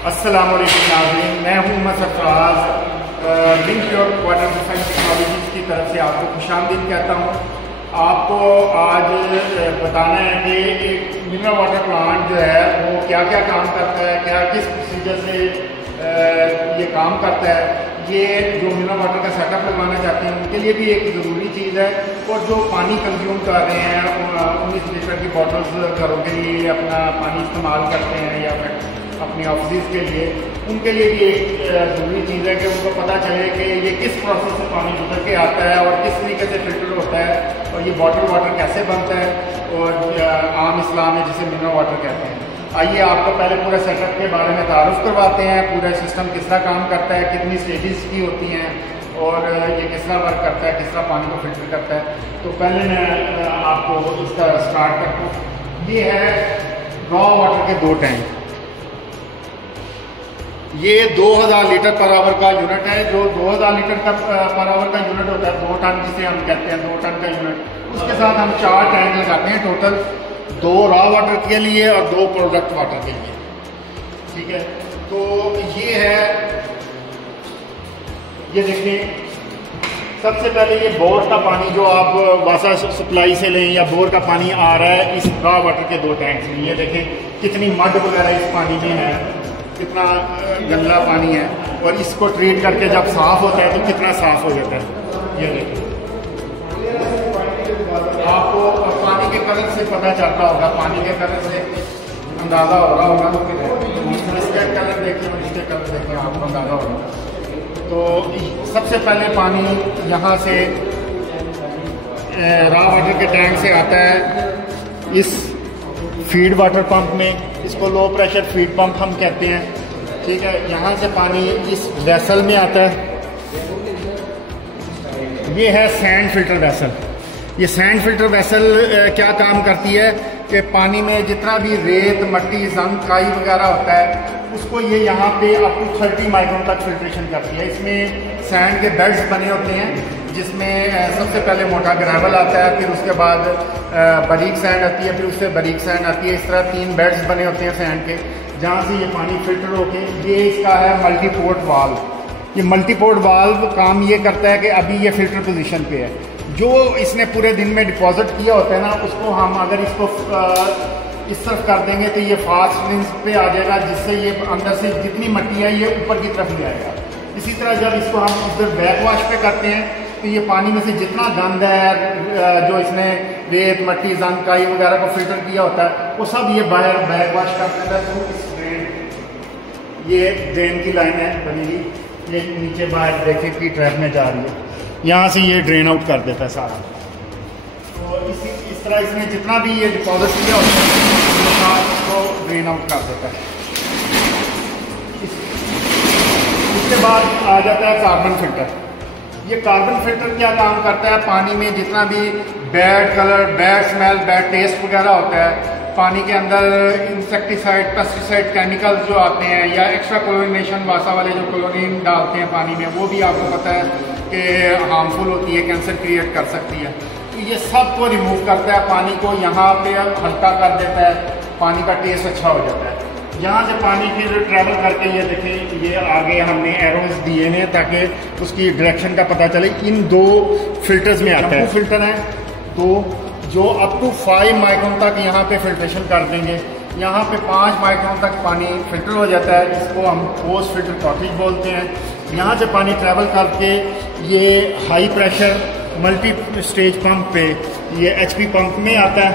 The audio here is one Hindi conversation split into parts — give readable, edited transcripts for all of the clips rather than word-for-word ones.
अस्सलाम वालेकुम नाज़रीन, मैं हूँ Umar Sarfaraz. Link Pure Water Define Technologies की तरफ से आपको खुशामदीद कहता हूँ। आपको आज बताना है कि एक मिनरल वाटर प्लांट जो है वो क्या क्या काम करता है, क्या किस प्रोसीजर से ये काम करता है। ये जो मिनरल वाटर का सेटअप लगवाना चाहते हैं उनके लिए भी एक ज़रूरी चीज़ है। और जो पानी कंज्यूम कर रहे हैं 19 लीटर की बॉटल्स घरों के लिए अपना पानी इस्तेमाल करते हैं या फिर अपनी ऑफिस के लिए, उनके लिए भी एक ज़रूरी चीज़ है कि उनको पता चले कि ये किस प्रोसेस से पानी गुजर के आता है और किस तरीके से फिल्टर होता है और ये बॉटल वाटर कैसे बनता है और आम इस्लाम में जिसे मिनरल वाटर कहते हैं। आइए आपको पहले पूरे सेटअप के बारे में तारुफ करवाते हैं, पूरा सिस्टम किस तरह काम करता है, कितनी स्टेजेस की होती हैं और ये किस तरह वर्क करता है, किस तरह पानी को फिल्टर करता है। तो पहले मैं आपको इसका स्टार्ट करता हूँ। ये है रॉ वाटर के 2 टैंक। ये 2000 लीटर पर आवर का यूनिट है। जो 2000 लीटर का पर आवर का यूनिट होता है 2 टन जिसे हम कहते हैं, 2 टन का यूनिट, उसके साथ हम 4 टैंक लगाते हैं टोटल, 2 रॉ वाटर के लिए और 2 प्रोडक्ट वाटर के लिए। ठीक है, तो ये है, ये देखिए सबसे पहले ये बोर का पानी जो आप वासा सप्लाई से लें या बोर का पानी आ रहा है इस रॉ वाटर के 2 टैंक में। ये देखें कितनी मड वगैरह इस पानी में है, कितना गंदा पानी है और इसको ट्रीट करके जब साफ़ होता है तो कितना साफ़ हो जाता है। ये देखिए आपको पानी के कलर से पता चलता होगा, पानी के कलर से अंदाज़ा हो रहा होगा। इसका कलर देखिए और इसके कलर देखिए, आपको अंदाज़ा होगा। तो सबसे पहले पानी यहाँ से रॉ वाटर के टैंक से आता है इस फीड वाटर पंप में, इसको लो प्रेशर फीड पंप हम कहते हैं। ठीक है, यहाँ से पानी इस वेसल में आता है। ये है सैंड फिल्टर वेसल। ये सैंड फिल्टर वेसल क्या काम करती है कि पानी में जितना भी रेत, मट्टी, जंग, काई वगैरह होता है उसको ये यहाँ पे अप टू 30 माइक्रोन तक फिल्ट्रेशन करती है। इसमें सैंड के बेड्स बने होते हैं जिसमें सबसे पहले मोटा ग्रेवल आता है, फिर उसके बाद बारीक सैंड आती है, फिर उससे बारीक सैंड आती है। इस तरह 3 बेड्स बने होते हैं सैंड के, जहाँ से ये पानी फिल्टर होके, ये इसका है मल्टीपोर्ट वाल्व। ये मल्टीपोर्ट वाल्व काम ये करता है कि अभी ये फिल्टर पोजीशन पे है। जो इसने पूरे दिन में डिपॉजिट किया होता है ना, उसको हम अगर इसको इस तरफ कर देंगे तो ये फास्ट रिंस पे आ जाएगा, जिससे ये अंदर से जितनी मट्टी है ये ऊपर की तरफ ले आएगा। इसी तरह जब इसको हम इधर बैक वॉश पे करते हैं तो ये पानी में से जितना गंद है जो इसने रेत, मट्टी, जंग, काई वगैरह को फिल्टर किया होता है वो सब ये बाहर बैक वॉश कर देता है थ्रू इस ड्रेन। ये ड्रेन की लाइन है बनी हुई, ये नीचे बाहर देखें कि ट्रैप में जा रही है, यहाँ से ये ड्रेन आउट कर देता है सारा। तो इस तरह इसने जितना भी ये डिपॉजिट किया होता है उसको ड्रेन आउट कर देता है। इसके बाद आ जाता है कार्बन फिल्टर। ये कार्बन फिल्टर क्या काम करता है, पानी में जितना भी bad colour, bad smell, bad taste वगैरह होता है, पानी के अंदर इंसेक्टिसाइड, पेस्टिसाइड केमिकल्स जो आते हैं या एक्स्ट्रा क्लोरिनेशन वासा वाले जो क्लोरीन डालते हैं पानी में, वो भी आपको पता है कि हार्मफुल होती है, कैंसर क्रिएट कर सकती है। तो ये सब को रिमूव करता है, पानी को यहाँ पे हल्का कर देता है, पानी का टेस्ट अच्छा हो जाता है। यहाँ से पानी फिर ट्रैवल करके ये देखें, ये आगे हमने एरोज दिए हैं ताकि उसकी डायरेक्शन का पता चले। इन 2 फिल्टर्स में आता है, फिल्टर है 2 जो अप टू 5 माइक्रोन तक यहाँ पे फिल्ट्रेशन कर देंगे। यहाँ पे 5 माइक्रोन तक पानी फिल्टर हो जाता है, इसको हम पोस्ट फिल्टर कॉटेज बोलते हैं। यहाँ से पानी ट्रैवल करके ये high pressure multi stage pump पे, ये HP पंप में आता है।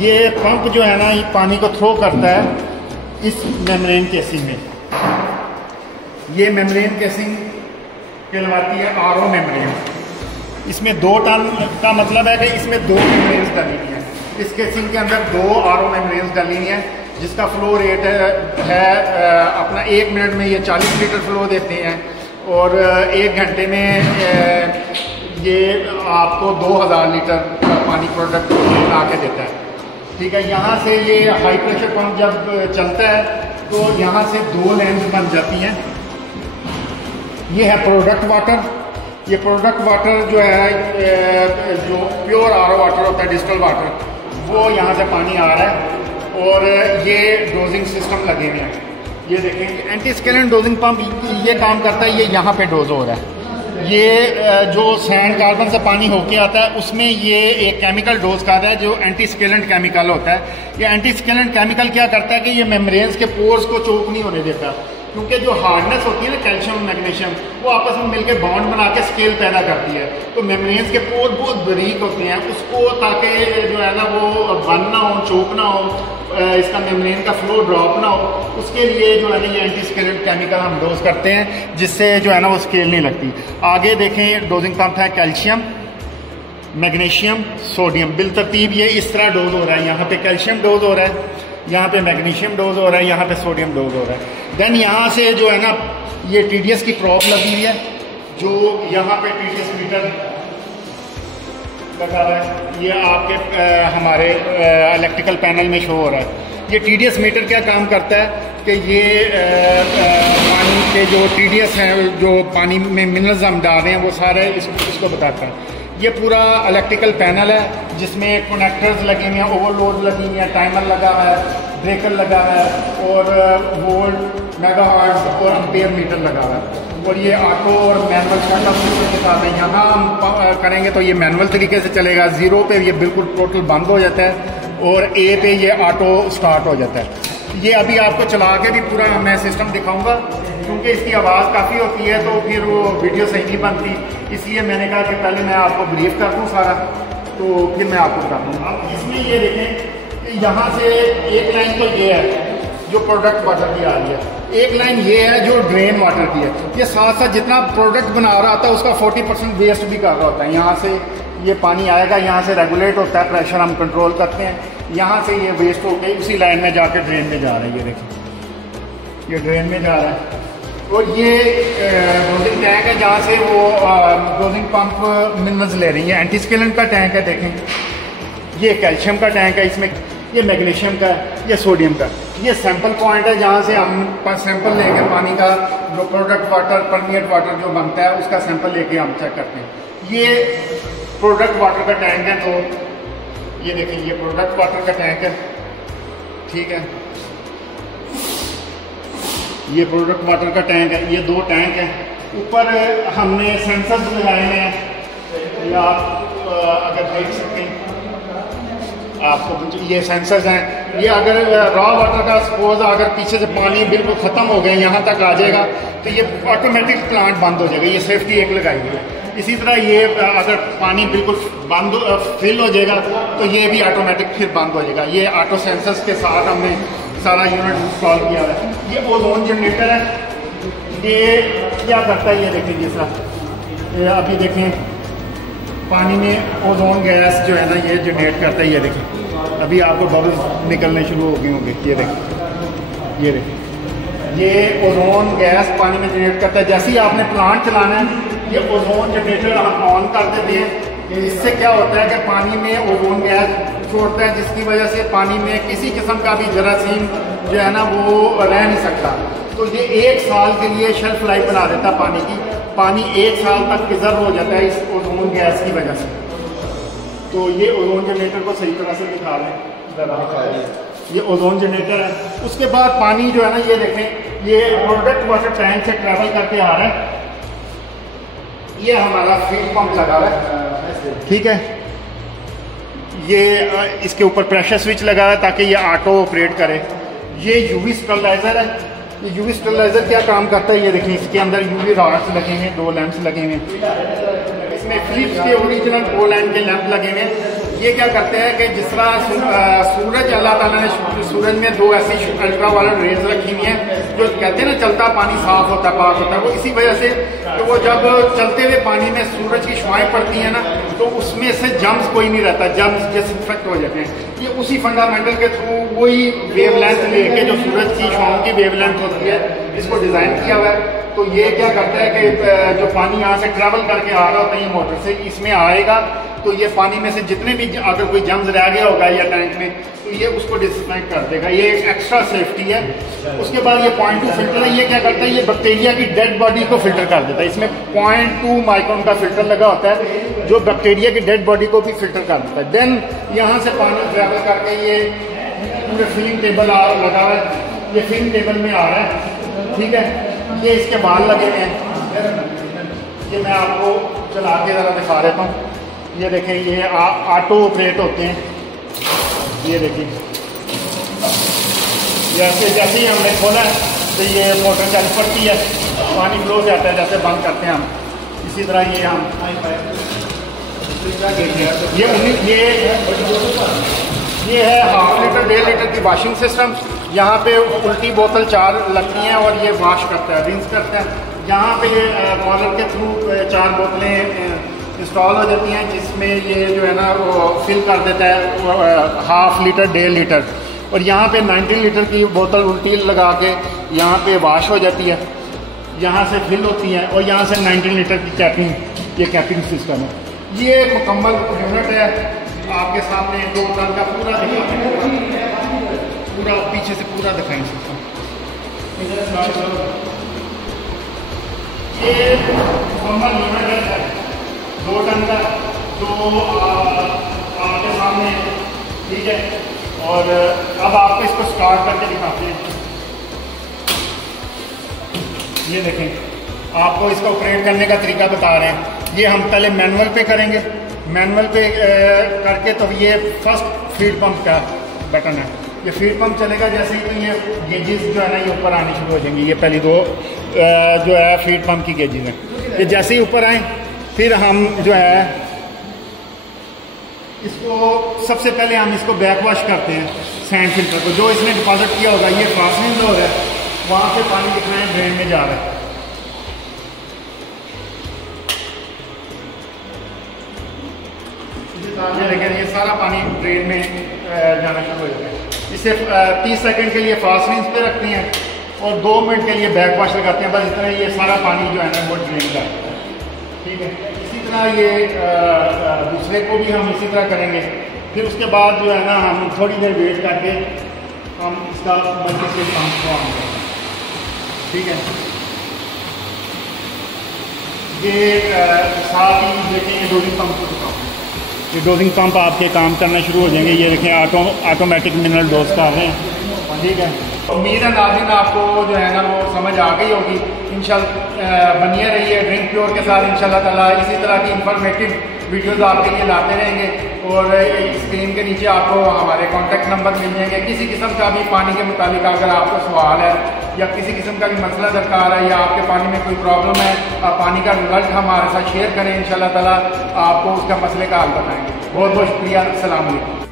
ये पंप जो है ना, ये पानी को थ्रो करता है इस मेम्ब्रेन केसिंग में। ये मेम्ब्रेन केसिंग कहलाती है RO मेम्ब्रेन। इसमें 2 टन का मतलब है कि इसमें 2 मेम्ब्रेन्स डाली हुई हैं। इस केसिंग के अंदर 2 RO मेम्ब्रेन्स डाली हुई हैं, जिसका फ्लो रेट है अपना 1 मिनट में ये 40 लीटर फ्लो देते हैं और 1 घंटे में ये आपको 2000 लीटर का पानी प्रोडक्ट ला के देता है। ठीक है, यहाँ से ये हाई प्रेशर पंप जब चलता है तो यहाँ से 2 लेन्स बन जाती हैं। ये है प्रोडक्ट वाटर। ये प्रोडक्ट वाटर जो है जो प्योर RO वाटर होता है, डिस्टिल वाटर, वो यहाँ से पानी आ रहा है और ये डोजिंग सिस्टम लगे हुए हैं। ये देखें एंटी स्केलेंट डोजिंग पंप ये काम करता है, ये यहाँ पे डोज हो रहा है। ये जो सैंड कार्बन से पानी होके आता है उसमें ये एक केमिकल डोज का है जो एंटी स्केलेंट केमिकल होता है। ये एंटी स्केलेंट केमिकल क्या करता है कि ये मेम्ब्रेन्स के पोर्स को चोक नहीं होने देता, क्योंकि जो हार्डनेस होती है ना कैल्शियम मैग्नीशियम वो आपस में मिलकर बॉन्ड बना के स्केल पैदा करती है। तो मेम्ब्रेन्स के पोर बहुत बारीक होते हैं, उसको ताकि जो है ना वो बंद ना हो, चोक ना हो, इसका मेम्ब्रेन का फ्लो ड्रॉप ना हो, उसके लिए जो है ना ये एंटी स्केलेंट केमिकल हम डोज करते हैं, जिससे जो है ना वो स्केल नहीं लगती। आगे देखें डोजिंग पंप है कैल्शियम, मैग्नीशियम, सोडियम, बिलतरतीब ये इस तरह डोज हो रहा है। यहाँ पे कैल्शियम डोज हो रहा है, यहाँ पे मैग्नीशियम डोज हो रहा है, यहाँ पे सोडियम डोज हो रहा है। देन यहाँ से जो है ना ये TDS की प्रॉप लगी हुई है, जो यहाँ पे TDS मीटर लगा रहा है, ये आपके हमारे इलेक्ट्रिकल पैनल में शो हो रहा है। ये TDS मीटर क्या काम करता है कि ये पानी के जो TDS हैं, जो पानी में मिनरल्स हम डाल रहे हैं वो सारे इसको बताता है। ये पूरा इलेक्ट्रिकल पैनल है जिसमें कनेक्टर्स लगे हुए हैं, ओवरलोड लगी हुई है, टाइमर लगा हुआ है, ब्रेकर लगा हुआ है और वोल्ट, मेगाहर्ट्ज और एम्पेयर मीटर लगा हुआ है। और ये ऑटो और मैनुअल शट ऑफ के साथ है। यहाँ हम करेंगे तो ये मैनुअल तरीके से चलेगा, 0 पे ये बिल्कुल टोटल बंद हो जाता है और A पे ये ऑटो स्टार्ट हो जाता है। ये अभी आपको चला के भी पूरा मैं सिस्टम दिखाऊंगा, क्योंकि इसकी आवाज़ काफ़ी होती है तो फिर वो वीडियो सही नहीं बनती, इसलिए मैंने कहा कि पहले मैं आपको ब्रीफ कर दूँ सारा, तो फिर मैं आपको बता दूँ। अब इसमें ये देखें कि यहाँ से एक लाइन तो ये है जो प्रोडक्ट वाटर की आ रही है, एक लाइन ये है जो ड्रेन वाटर की है। ये साथ साथ जितना प्रोडक्ट बना रहा होता है उसका 40% वेस्ट भी कर रहा होता है। यहाँ से ये पानी आएगा, यहाँ से रेगुलेट होता है, प्रेशर हम कंट्रोल करते हैं, यहाँ से ये वेस्ट होकर उसी लाइन में जाकर ड्रेन में जा रहा है। ये देखिए ये ड्रेन में जा रहा है। और ये डोजिंग टैंक है जहाँ से वो डोजिंग पंप मिनरल्स ले रही है। एंटी स्केलेंट का टैंक है, देखें ये कैल्शियम का टैंक है, इसमें ये मैग्नीशियम का है, ये सोडियम का। ये सैंपल पॉइंट है जहाँ से हम सैंपल लेके पानी का जो प्रोडक्ट वाटर, परमिएट वाटर जो बनता है उसका सैंपल लेके हम चेक करते हैं। ये प्रोडक्ट वाटर का टैंक है, तो ये देखें ये प्रोडक्ट वाटर का टैंक है, ठीक है। ये प्रोडक्ट वाटर का टैंक है, ये 2 टैंक है। ऊपर हमने सेंसर्स लगाए हैं, ये आप अगर देख सकते हैं आपको ये सेंसर्स हैं। ये अगर रॉ वाटर का सपोज अगर पीछे से पानी बिल्कुल ख़त्म हो गया यहाँ तक आ जाएगा तो ये ऑटोमेटिक प्लांट बंद हो जाएगा, ये सेफ्टी एक लगाई हुई है। इसी तरह ये अगर पानी बिल्कुल बंद फिल हो जाएगा तो ये भी ऑटोमेटिक फिर बंद हो जाएगा। ये ऑटो सेंसर्स के साथ हमने सारा यूनिट इंस्टॉल किया है। ये ओजोन जनरेटर है, ये क्या करता है ये देखें, ये सर अभी देखें पानी में ओजोन गैस जो है ना ये जनरेट करता है। ये देखें अभी आपको बबल्स निकलने शुरू हो गए होंगे, ये देखें, ये देखें ये ओजोन गैस पानी में जनरेट करता है। जैसे ही आपने प्लांट चलाना है ये ओजोन जनरेटर हम ऑन कर देते हैं। इससे क्या होता है कि पानी में ओजोन गैस छोड़ता है, जिसकी वजह से पानी में किसी किस्म का भी जरासीम जो है ना वो रह नहीं सकता। तो ये 1 साल के लिए शेल्फ लाइफ बना देता है पानी की। पानी 1 साल तक प्रिजर्व हो जाता है इस ओजोन गैस की वजह से। तो ये ओजोन जनरेटर को सही तरह से दिखा लें, ये ओजोन जनरेटर है। उसके बाद पानी जो है ना ये देखें ये प्रोडक्ट वाटर टैंक से ट्रैवल करके आ रहा है। ये हमारा फीड पंप लगा हुआ है, ठीक है। ये इसके ऊपर प्रेशर स्विच लगा है ताकि ये ऑटो ऑपरेट करे। ये यूवी स्टरलाइजर है। ये यूवी स्टरलाइजर क्या काम करता है ये देखिए, इसके अंदर यूवी रॉड्स लगे हैं, 2 लैंप्स लगे हुए हैं। इसमें फिलिप्स के ओरिजिनल 2 लैंप के लैंप लगे हुए हैं। ये क्या करते हैं कि जिस तरह सूरज अल्लाह ताला ने सूरज में 2 ऐसी अल्ट्रा वायलेट रेज रखी हुई हैं जो कहते हैं ना चलता पानी साफ होता है, पाक होता है, वो इसी वजह से कि वो जब चलते हुए पानी में सूरज की शुआएं पड़ती हैं ना तो उसमें से जम्स कोई नहीं रहता, जम्स डिसइंफेक्ट हो जाते हैं। ये उसी फंडामेंटल के थ्रू वही वेवलेंथ लेके जो सूरज की शुआओं की वेवलेंथ होती है इसको डिज़ाइन किया हुआ है। तो ये क्या करता है कि जो पानी यहाँ से ट्रैवल करके आ रहा होता है ये मोटर से इसमें आएगा तो ये पानी में से जितने भी अगर कोई जम्स रह गया होगा या टैंक में तो ये उसको डिसइंफेक्ट कर देगा। ये एक एक्स्ट्रा सेफ्टी है। उसके बाद ये 0.2 फिल्टर है। ये क्या करता है ये बैक्टीरिया की डेड बॉडी को फिल्टर कर देता है। इसमें 0.2 माइक्रोन का फिल्टर लगा होता है जो बैक्टीरिया की डेड बॉडी को भी फिल्टर कर देता है। देन यहाँ से पानी ट्रैवल करके ये पूरे फिलिंग टेबल लगा हुआ है। ये फिल्म टेबल में आ रहा है, ठीक है। ये इसके बाल लगे हुए हैं, ये मैं आपको चला के ज़रा दिखा देता हूँ। ये देखें, ये ऑटो ऑपरेट होते हैं। ये देखिए, जैसे ही हमने खोला है तो ये मोटर चल पड़ती है, पानी फ्लो जाता है, जैसे बंद करते हैं हम, इसी तरह ये हम ये है 1/2 लीटर 1.5 लीटर की वॉशिंग सिस्टम। यहाँ पे उल्टी बोतल 4 लगती हैं और ये वॉश करता है, रिंस करता है। यहाँ पे ये कॉलर के थ्रू 4 बोतलें इंस्टॉल हो जाती हैं, जिसमें ये जो है ना वो फिल कर देता है 1/2 लीटर 1.5 लीटर। और यहाँ पे 90 लीटर की बोतल उल्टी लगा के यहाँ पे वॉश हो जाती है, यहाँ से फिल होती है और यहाँ से 90 लीटर की कैपिंग, ये कैपिंग सिस्टम है। ये एक मुकम्मल यूनिट है, आपके सामने 2 टन का पूरा पूरा पीछे से पूरा दिखाएं सिस्टम। ये मुकम्मल यूनिट है 2 टन का, जो आपके सामने, ठीक है। और अब आपको इसको स्टार्ट करके दिखाते हैं। ये देखें, आपको इसको ऑपरेट करने का तरीका बता रहे हैं। ये हम पहले मैनुअल पे करेंगे, मैनुअल पे करके तो ये फर्स्ट फीड पंप का बटन है। ये फीड पंप चलेगा जैसे ही, तो ये गेजेस जो है ना ये ऊपर आनी शुरू हो जाएंगी। ये पहली 2 जो है फीड पंप की गेजेस हैं, ये जैसे ही ऊपर आए फिर हम जो है इसको सबसे पहले हम इसको बैक वॉश करते हैं सैंड फिल्टर को। जो इसने डिपॉजिट किया होगा, ये फास्टनिंग जो हो रहा है वहाँ से पानी कितना है ड्रेन में जा रहा है। ये देखें, ये सारा पानी ड्रेन में जाना शुरू हो जाता है। इसे 30 सेकंड के लिए फास्टनिंग पे रखते हैं और 2 मिनट के लिए बैक वॉश लगाते हैं। बस इतना, ये सारा पानी जो है ना वो ड्रेन का, ठीक है। इसी तरह ये दूसरे को भी हम इसी तरह करेंगे। फिर उसके बाद जो है ना हम थोड़ी देर वेट करके हम इसका मल्टी पंप को ऑन करेंगे, ठीक है। ये साथ ही देखें, ये डोजिंग पंप को दिखाऊँ। ये डोजिंग पंप आपके काम करना शुरू हो जाएंगे। ये देखें, ऑटोमेटिक मिनरल डोज कर रहे हैं, ठीक है। उम्मीद है नाज़रीन आपको जो है ना वो समझ आ गई होगी। इंशाल्लाह बनिए रहिए ड्रिंक प्योर के साथ, इंशाल्लाह ताला इसी तरह की इंफॉर्मेटिव वीडियोज़ आपके लिए लाते रहेंगे। और स्क्रीन के नीचे आपको हमारे कॉन्टैक्ट नंबर मिल जाएंगे। किसी किस्म का भी पानी के मुताबिक अगर आपको सवाल है या किसी किस्म का भी मसला दरकार है या आपके पानी में कोई प्रॉब्लम है, आप पानी का रिजल्ट हमारे साथ शेयर करें, इंशाल्लाह ताला आपको उसका मसले का हल बताएंगे। बहुत बहुत शुक्रिया। अस्सलाम वालेकुम।